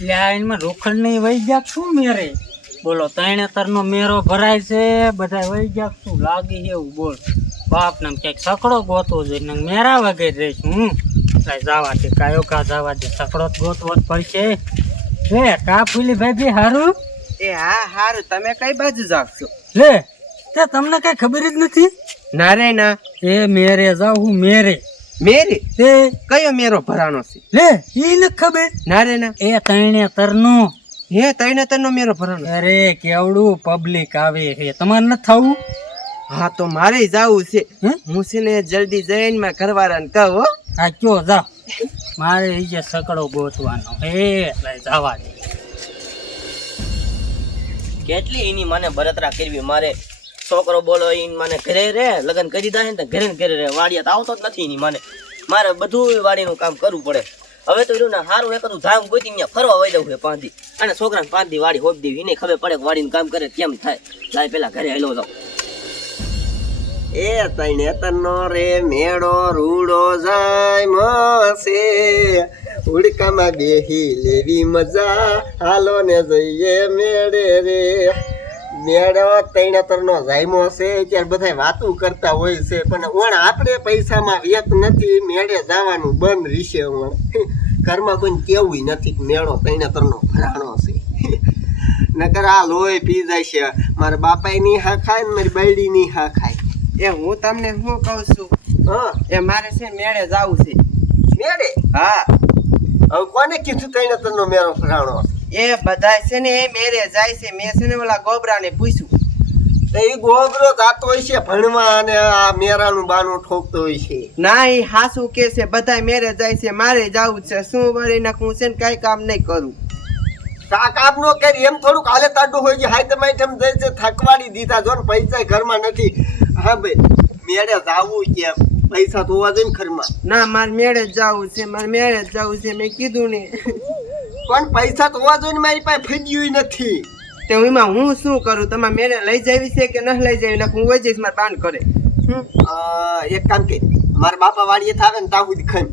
એમાં રોખડ નહીં વહી ગયા શું મેરે? બોલો તરનો મેરો ભરાય છે બધા વહી ગયા શું લાગે એવું બોલ. બાપ ને ક્યાંક સકડો ગોતવો જોઈએ મેરા વગેરે રહીશ હું. કાંઈ જવા દે કાયો કા જવા દે સકડો ગોતવો જ પડશે. લે કા ફૂલી ભાઈ બી હારું? એ હા હારું તમે કઈ બાજુ જાવ છો? લે તે તમને કઈ ખબર જ નથી? ના રે ના. એ મેરે જાઉં હું મેરે. મેરી? તે કયો મેરો ભરાનો છે? લે ઈ ન ખબર? ના રે ના. એ તણે તરનો. હે તણે તરનો મેરો ભરાનો અરે કેવડું પબ્લિક આવે હે તમારે ન થવું? હા તો મારે જાવું છે. હે? છે ને જલ્દી જઈને માં ઘરવાળાને કહું હો. આ કયો જા. મારે ઈ જે સકડો ગોતવાનો હે લઈ જવા દે. કેટલી એની મને બરતરા કરવી? મારે છોકરો બોલો ઈ મને ઘરે રે, લગ્ન કરી દીધા ને ઘરે ઘરે રે. વાડિયા તો આવતો જ નથી ની મને. મારે બધું વાડીનું કામ કરવું પડે. હવે તો ના સારું એક ધામ ગોતી ત્યાં ફરવા વઈ જવું છે દી અને છોકરાને દી વાડી હોપ દેવી. એને ખબર પડે કે વાડીનું કામ કરે કેમ થાય. લાય પેલા ઘરે હેલો તો એ તને તનો રે, મેળો રૂડો જાય મસે. ઉડકામાં બેહી લેવી મજા. હાલો ને જઈએ મેળે રે. મેળો તૈણ તરનો જાયમો છે ત્યારે બધા વાતું કરતા હોય છે પણ ઓણ આપણે પૈસામાં વ્યત નથી મેળે જવાનું બંધ રહેશે ઓણ. ઘરમાં કોઈ કેવું નથી કે મેળો તૈણ તરનો ભરાણો છે. નકર આ લોહી પી જાય છે. મારા બાપાએ ની હા ખાય ને મારી બાયડી ની હા ખાય. એ હું તમને શું કહું છું? હા. એ મારે છે મેળે જવું છે. મેળે? હા. હવે કોને કીધું તઈને તરનો મેળો ભરાણો એ બધાય છે ને એ મેરે જાય છે. મેં છે ને ઓલા ગોબરાને પૂછ્યું. તો એ ગોબરો જાતો હોય છે ભણવા અને આ મેરાનું બાનું ઠોકતો હોય છે. ના એ હાસુ કે છે બધાય મેરે જાય છે મારે જવું છે. શું વળી નાખું છે ને કઈ કામ નહીં કરું. કા કામ નો કરી એમ થોડુંક હાલે તાડું હોય છે. હાય તમે એમ જાય છે થકવાડી દીધા. જો ને પૈસા ઘરમાં નથી. હા ભાઈ મેળે જાવું કેમ પૈસા તો હોવા જોઈએ ઘરમાં. ના મારે મેળે જ જવું છે મારે મેળે જ જવું છે. મેં કીધું ને. પણ પૈસા તો હોવા જોઈએ મારી પાસે ફીડ્યું નથી. તે હું એમાં હું શું કરું? તમારે મેળે લઈ જાવી છે કે ન લઈ જાવી? નાખું હું વહી જઈશ મારે પાન કરે. એક કામ કે મારા બાપા વાડીએ થાવે ને તાહુદ ખન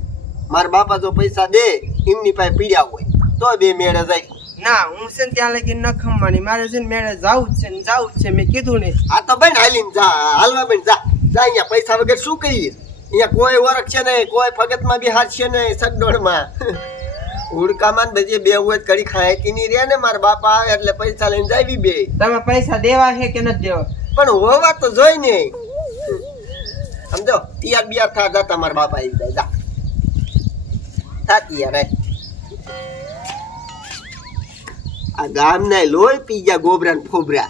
મારા બાપા જો પૈસા દે એમની પાસે પીડ્યા હોય તો બે મેળે જાય. ના હું છે ને ત્યાં લગી ન ખમવાની. મારે છે ને મેળે જવું જ છે ને જવું જ છે. મેં કીધું ને. આ તો બેન હાલીને જા હાલવા બેન જા. જા અહીંયા પૈસા વગર શું કહીએ અહીંયા કોઈ વરખ છે ને કોઈ ફગતમાં બી હાથ છે ને સગડોળમાં. ઉડકામાં બધી બે હોય કડી ખાય કે નહીં રે ને મારા બાપા આવે એટલે પૈસા લઈને જાવી બે. તમે પૈસા દેવા છે કે નથી દેવા? પણ હોવા તો જોઈ ને. સમજો? તિયાર બિયાર થા જા તમારા બાપા આવી જાય. જા. થા તિયાર આ ગામના લોહી પી ગયા ગોબરા ને ફોબરા.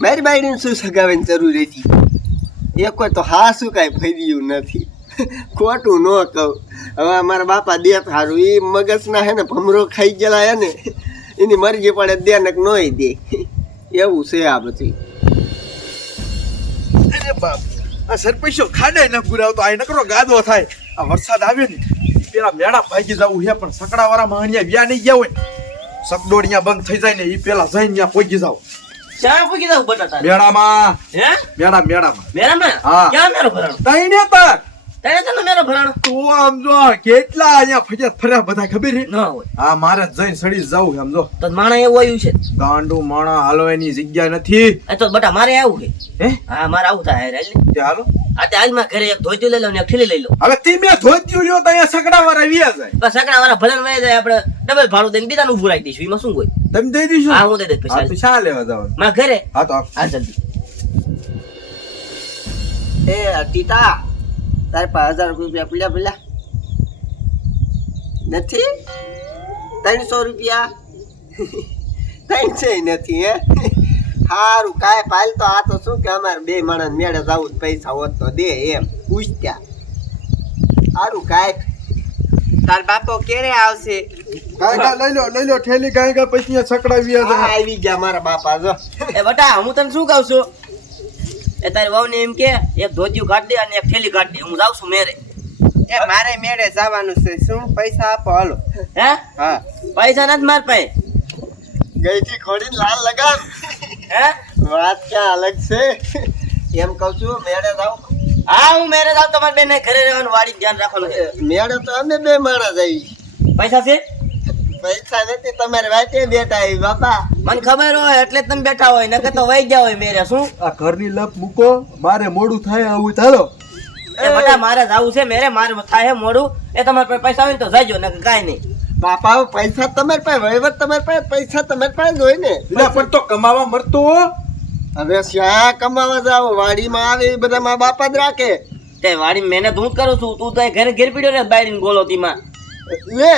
મારી બાયડીને શું સગાવવાની જરૂર હતી એક હોય તો હા શું કાંઈ ફર્યું નથી. ખોટું ન કહું. હવે અમારા બાપા દે સારું એ મગજના હે ને ભમરો ખાઈ ગયેલા હે ને એની મરજી પડે દે ને નોય દે. એવું છે આ બધું અરે બાપ આ સરપંચો ખાડે ન પુરાવતો આ નકરો ગાદો થાય. આ વરસાદ આવે ને પેલા મેળા ભાગી જવું હે પણ સકડા વાળા માણિયા વ્યા નહીં ગયા હોય સકડોડિયા બંધ થઈ જાય ને એ પેલા જઈને ત્યાં પહોંચી જાવ. ક્યાં દઉં બટાટા? મેળામાં. હે? મેળા મેળામાં. મેળામાં? હા. ક્યાં મેરો ભરાણો? તઈને તર તને તને મેરો ભરાણો. તું આમ જો કેટલા અહીંયા ફજત ફર્યા બધા ખબર ન હોય. આ મારે જઈને સડી જવું જો. તો માણા એવું આવ્યું છે. ગાંડુ માણા હાલવાની જગ્યા નથી. એ તો બટા મારે આવું છે. હે? હા મારે આવું થાય રે તે હાલો. આ તે આજમાં ઘરે એક ધોતી લઈ લો ને એક ઠીલી લઈ લો. હવે તે મે ધોત્યું લ્યો તો અહીંયા સકડા વાળા વ્યા જાય. બસ સકડા વાળા ભલન વહી જાય આપણે ડબલ ભાડું દઈને બીજાનું ઉભું રાખી દઈશું. એમાં શું હોય? તમે દઈ દઈશું? હા હું દઈ દઈશ પૈસા પૈસા લેવા જવાનું? મારા ઘરે? હા તો. આ જલ્દી. એ ટીટા. તારે પાંચ હજાર રૂપિયા પીડ્યા પીડ્યા નથી? ત્રણસો રૂપિયા? ત્રણસો નથી હે? સારું કાંઈ પાલ તો આ તો શું કે અમારે બે માણસ મેળે જવું જ પૈસા હોત તો દે એમ પૂછત્યા સારું કાંઈ તાર બાપો ક્યારે આવશે? કાંઈ કાંઈ લઈ લો લઈ લો ઠેલી કાંઈ કાંઈ પછી જાય આવી ગયા મારા બાપા જો. એ બટા હું તને શું કહું છું? એ તારી વહુને એમ કે એક ધોતિયું કાઢ દે અને એક થેલી કાઢ દે. હું જાઉં છું મેરે. એ મારે મેળે જવાનું છે. શું? પૈસા આપો હાલો. હે? હા. પૈસા નથી માર પાસે. ગઈથી ખોડીને લાલ લગાવ. હે? વાત ક્યાં અલગ છે? એમ કહું છું મેળે જાઉં. હા હું મેરે જાઉં. તમારે બેન ઘરે રહેવાનું વાડી ધ્યાન રાખવાનું છે. મેળે તો અમે બે માણસ આવી પૈસા છે? પૈસા નથી તમારે વાતે બેઠા એ બાપા. મને ખબર હોય એટલે જ તમે બેઠા હોય નકર તો વહી ગયા હોય મેરે શું? આ ઘરની લપ મૂકો મારે મોડું થાય આવું ચાલો. એ બધા મારે જાવું છે મેરે મારે થાય મોડું. એ તમારે પાસે પૈસા હોય ને તો જાજો નકર કાંઈ નહીં. બાપા પૈસા તમારી પાસે વહીવટ તમારી પાસે પૈસા તમારી પાસે જ હોય ને. એટલે પણ તો કમાવા મરતો હો. હવે શ્યા કમાવા જાવ વાડીમાં આવે એ બધા મા બાપા જ રાખે. તે વાડી મહેનત હું કરું છું તું તો ઘરે ઘેર પીડ્યો ને બાયરીન ગોલો તીમાં લે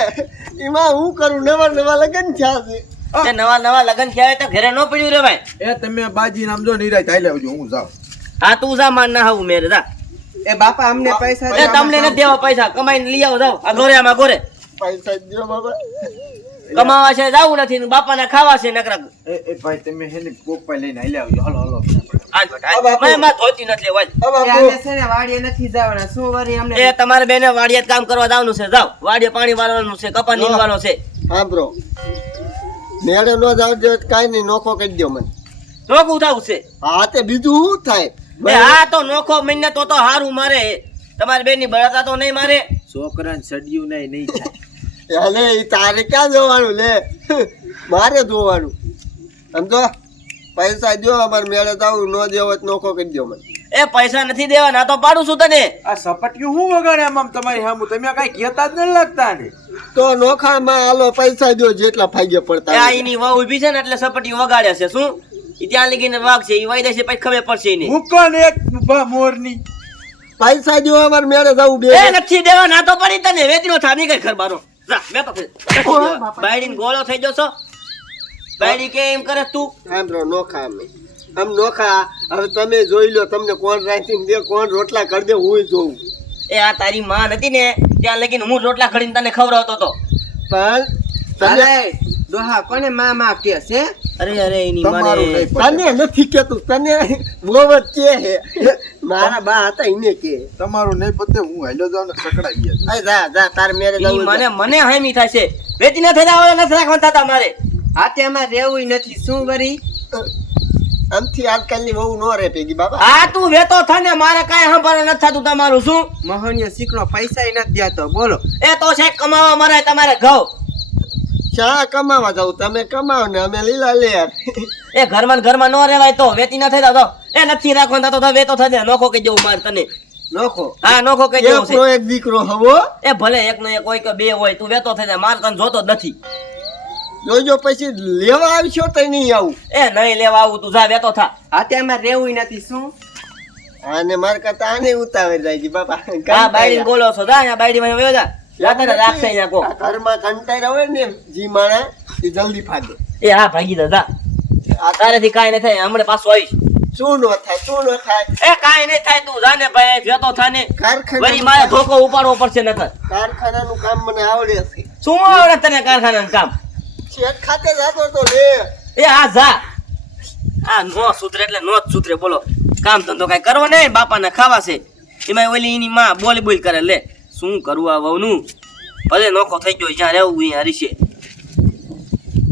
એમાં હું કરું? નવા નવા લગન થયા છે. તે નવા નવા લગન થયા હોય તો ઘરે ન પડ્યું રે ભાઈ. એ તમે બાજી નામ જો નિરાય થાય લેવજો હું જાઉં. હા તું જા માન ના આવું મેરે જા. એ બાપા અમને પૈસા એ તમને નથી દેવા પૈસા કમાઈને લઈ આવો જાવ આ ગોરે આમાં ગોરે પૈસા દો બાપા. કમાવા છે જાવું નથી ને બાપાને ખાવા છે નકરા. એ ભાઈ તમે હેને ગોપાઈ લઈને હાલ્યા આવજો. હાલો હાલો. તમારે બેને વાડિયાત કામ કરવા જવાનું છે. જાઓ. વાડીએ પાણી વાળવાનું છે કપા નીકળવાનો છે. સાંભળો મેળે નો જાવ જો કાંઈ નહીં નોખો કરી દો મને. નોખું થવું છે. હા તે બીજું શું થાય? એ હા તો નોખો મહિને તો તો હારું મારે. તમારે બેનની બળતા તો નહીં મારે. છોકરાને સડ્યું નહીં નહીં થાય. અલે તારે ક્યાં જોવાનું લે? મારે જોવાનું. સમજો? પૈસા દો અમારે મેળે જાવું નો દેવો નોખો કરી દો મને. એ પૈસા નથી દેવાના તો પાડું છું તને. આ સપટ્યું હું વગાડે આમ આમ તમારી સામું તમે કઈ કહેતા જ નહીં લાગતા ને તો નોખામાં હાલો પૈસા દો જેટલા ફાગે પડતા આ. એની વહુ ઊભી છે ને એટલે સપટી વગાડે છે શું? ઈ ત્યાં લગીને વાઘ છે ઈ વાઈ દેશે પછી ખબર પડશે ને હું કોણ એક ઊભા મોરની? પૈસા દો અમારે મેળે જવું બે એ નથી દેવાના તો પડી તને. વેચનો થાની કઈ ખરબારો જા મે તો બાયડીને ગોળો થઈ જશો બાયડી કે એમ કરે તું? સાંભળો નોખા અમે. આમ નોખા હવે તમે જોઈ લો તમને કોણ રાખીને દે કોણ રોટલા કરી દે હું જોઉં. એ આ તારી માં નથી ને ત્યાં લગીને હું રોટલા ખડીને તને ખવડાવતો હતો. પણ તને દોહા કોને માં માં કે છે? અરે અરે એની તમારું માને તને નથી કેતું તને બહુ કે હે મારા બા હતા એને કે તમારું નહીં પતે હું હાલ્યો જાઉં ને સકડાઈ ગયા અરે જા જા તાર મેરે જવું મને મને હામી થાય છે વેચી ના થઈ જાય નથી રાખવાના થતા મારે. અમારે રહેવું નથી. શું વરી? આમથી આજકાલની બહુ નો રે પેગી બાબા. આ તું વેતો થને મારે કાંઈ સાંભળે નથી થતું તમારું. શું? મોહનીય શીખનો પૈસા નથી દેતો. બોલો. એ તો છે કમાવા મરે તમારે ઘઉં. શા કમાવા જાવ તમે કમાવો ને અમે લીલા લે એ ઘરમાં ને ઘરમાં ન રહેવાય તો વેતી ન થઈ તો એ નથી રાખવાનો તો વેતો થશે નોખો કહી દેવું મારે તને. નોખો? હા નોખો કહી દેવું છે. એક દીકરો હવો. એ ભલે એક નો એક હોય કે બે હોય તું વેતો થઈ જાય મારે તને જોતો નથી. જોજો પછી લેવા આવશો તો નહીં આવું? એ નહીં લેવા આવું તું જા વેતો થા. હાથે રહેવું નથી શું? આને માર કરતા આને ઉતાવળ જાય છે બાબા હા બાયડી બોલો છો જા અહીંયા બાયડી માં વયો જા. રાખશે અહીંયા કો ઘરમાં કંટાળ્યા હોય ને જી માણા એ જલ્દી ફાગે એ હા ભાગી દાદા આ તારેથી કાંઈ નહીં થાય હમણાં પાછું આવીશ. શું નો થાય શું નો થાય? એ કાંઈ નહીં થાય તું જા ને ભાઈ વેતો થાને વળી કારખાના મારે ધોકો ઉપાડવો પડશે નકર. કારખાનાનું કામ મને આવડે છે. શું આવડે તને કારખાનાનું કામ? ખાતે જાતો એ હા જા. આ નો સુધરે એટલે નો જ સુધરે, બોલો. કામ ધંધો કાંઈ કરવો નહીં, બાપાને ખાવા છે. એમાં ઓલી એની માં બોલી બોલ કરે, લે. શું કરવું આ ભલે નોખો થઈ ગયો, જ્યાં રહેવું અહીંયા હરીશે